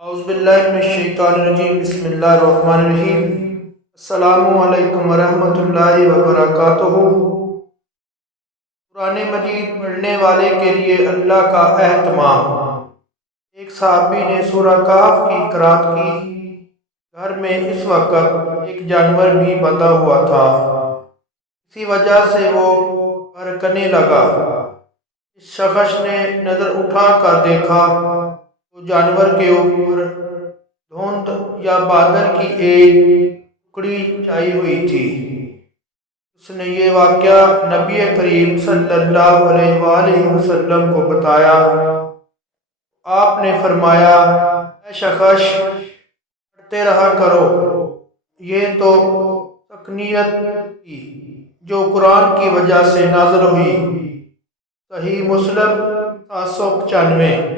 اعوذ باللہ من الشیطان الرجیم بسم اللہ الرحمن الرحیم السلام علیکم ورحمۃ اللہ وبرکاتہ۔ قرآن مجید پڑھنے والے کے لیے اللہ کا اہتمام۔ ایک صحابی نے سورہ کہف کی قرأت کی۔ گھر میں اس وقت ایک جانور بھی بندھا ہوا تھا، اسی وجہ سے وہ بھڑکنے لگا۔ اس شخص نے نظر اٹھا کر دیکھا تو جانور کے اوپر دھند یا بادل کی ایک ٹکڑی چھائی ہوئی تھی۔ اس نے یہ واقعہ نبی کریم صلی اللہ علیہ وآلہ وسلم کو بتایا۔ آپ نے فرمایا، اے شخص، پڑھتے رہا کرو، یہ تو سکنیت تھی جو قرآن کی وجہ سے نازل ہوئی۔ صحیح مسلم 795۔